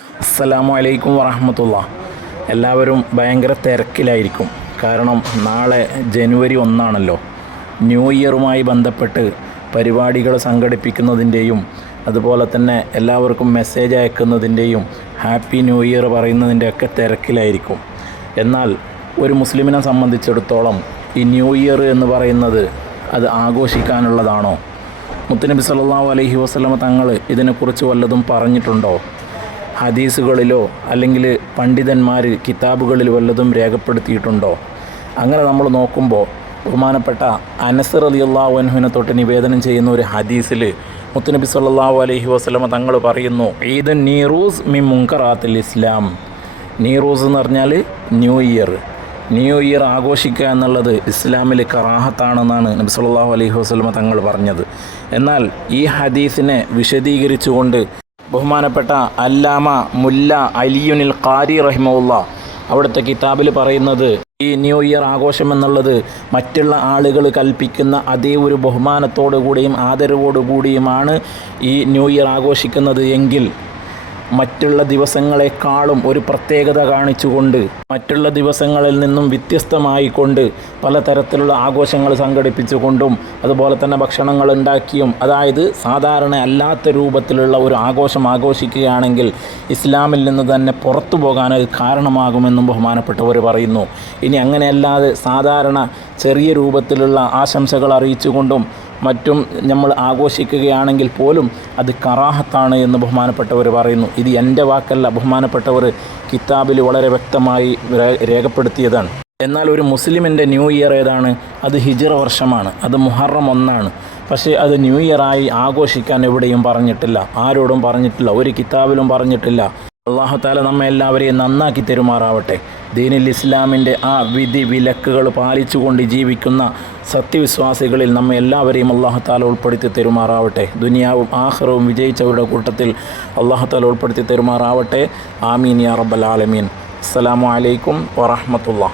അസ്സലാമു അലൈക്കും വറഹമത്തുള്ള. എല്ലാവരും ഭയങ്കര തിരക്കിലായിരിക്കും. കാരണം നാളെ ജനുവരി ഒന്നാണല്ലോ. ന്യൂ ഇയറുമായി ബന്ധപ്പെട്ട് പരിപാടികൾ സംഘടിപ്പിക്കുന്നതിന്റെയും അതുപോലെ തന്നെ എല്ലാവർക്കും മെസ്സേജ് അയക്കുന്നതിന്റെയും ഹാപ്പി ന്യൂ ഇയർ പറയുന്നതിന്റെയൊക്കെ തിരക്കിലായിരിക്കും. എന്നാൽ ഒരു മുസ്ലിമിനെ സംബന്ധിച്ചിടത്തോളം ഈ ന്യൂ ഇയർ എന്ന് പറയുന്നത് അത് ആഘോഷിക്കാനുള്ളതാണോ? മുത്തനബി സല്ലല്ലാഹു അലഹി വസ്ലമ തങ്ങൾ ഇതിനെക്കുറിച്ച് വല്ലതും പറഞ്ഞിട്ടുണ്ടോ? ഹദീസുകളിലോ അല്ലെങ്കിൽ പണ്ഡിതന്മാർ കിതാബുകളിൽ വല്ലതും രേഖപ്പെടുത്തിയിട്ടുണ്ടോ? അങ്ങനെ നമ്മൾ നോക്കുമ്പോൾ ബഹുമാനപ്പെട്ട അനസർ അലി അള്ളാഹുവിനെ തൊട്ട് നിവേദനം ചെയ്യുന്ന ഒരു ഹദീസിൽ മുത്തുനബി സല്ലാഹു അലഹി വസ്ലമ തങ്ങൾ പറയുന്നു ഈദ് നീറൂസ് മി മുങ്കറാത്തിൽ ഇസ്ലാം. നീറൂസ് എന്ന് പറഞ്ഞാൽ ന്യൂ ഇയർ. ന്യൂ ഇയർ ആഘോഷിക്കുക എന്നുള്ളത് ഇസ്ലാമിൽ കറാഹത്താണെന്നാണ് നബി സല്ലാഹു അലൈഹി വസ്ലമ തങ്ങൾ പറഞ്ഞത്. എന്നാൽ ഈ ഹദീസിനെ വിശദീകരിച്ചുകൊണ്ട് ബഹുമാനപ്പെട്ട അല്ലാമ മുല്ല അലിയുനിൽ ഖാരി റഹിമുള്ള അവിടുത്തെ കിതാബിൽ പറയുന്നത് ഈ ന്യൂ ഇയർ ആഘോഷം എന്നുള്ളത് മറ്റുള്ള ആളുകൾ കൽപ്പിക്കുന്ന അതേ ഒരു ബഹുമാനത്തോടു കൂടിയും ആദരവോടു കൂടിയുമാണ് ഈ ന്യൂ ഇയർ ആഘോഷിക്കുന്നത് എങ്കിൽ മറ്റുള്ള ദിവസങ്ങളെക്കാളും ഒരു പ്രത്യേകത കാണിച്ചുകൊണ്ട് മറ്റുള്ള ദിവസങ്ങളിൽ നിന്നും വ്യത്യസ്തമായിക്കൊണ്ട് പലതരത്തിലുള്ള ആഘോഷങ്ങൾ സംഘടിപ്പിച്ചുകൊണ്ടും അതുപോലെ തന്നെ ഭക്ഷണങ്ങൾ ഉണ്ടാക്കിയും അതായത് സാധാരണ അല്ലാത്ത രൂപത്തിലുള്ള ഒരു ആഘോഷം ആഘോഷിക്കുകയാണെങ്കിൽ ഇസ്ലാമിൽ നിന്ന് തന്നെ പുറത്തു അത് കാരണമാകുമെന്നും ബഹുമാനപ്പെട്ടവർ പറയുന്നു. ഇനി അങ്ങനെയല്ലാതെ സാധാരണ ചെറിയ രൂപത്തിലുള്ള ആശംസകൾ അറിയിച്ചുകൊണ്ടും മറ്റും നമ്മൾ ആഘോഷിക്കുകയാണെങ്കിൽ പോലും അത് കറാഹത്താണ് എന്ന് ബഹുമാനപ്പെട്ടവർ പറയുന്നു. ഇത് എന്റെ വാക്കല്ല ബഹുമാനപ്പെട്ടവർ കിതാബിൽ വളരെ വ്യക്തമായി രേഖപ്പെടുത്തിയതാണ്. എന്നാൽ ഒരു മുസ്ലിമിന്റെ ന്യൂ ഇയർ ഏതാണ്? അത് ഹിജറ വർഷമാണ് അത് മുഹറം ഒന്നാണ്. പക്ഷേ അത് ന്യൂ ഇയറായി ആഘോഷിക്കാൻ എവിടെയും പറഞ്ഞിട്ടില്ല ആരോടും പറഞ്ഞിട്ടില്ല ഒരു കിതാബിലും പറഞ്ഞിട്ടില്ല. അള്ളാഹു താല നമ്മെ എല്ലാവരെയും നന്നാക്കി തെരുമാറാവട്ടെ. ദീനിൽ ഇസ്ലാമിന്റെ ആ വിധി വിലക്കുകൾ പാലിച്ചുകൊണ്ട് ജീവിക്കുന്ന സത്യവിശ്വാസികളിൽ നമ്മെ എല്ലാവരെയും അള്ളാഹു താല ഉൾപ്പെടുത്തി തെരുമാറാവട്ടെ. ദുനിയാവും ആഹ്റവും വിജയിച്ചവരുടെ കൂട്ടത്തിൽ അള്ളാഹു താല ഉൾപ്പെടുത്തി തെരുമാറാവട്ടെ. ആമീൻ യാ റബ്ബൽ ആലമീൻ. അസ്സലാമു അലൈക്കും വറഹമത്തുള്ള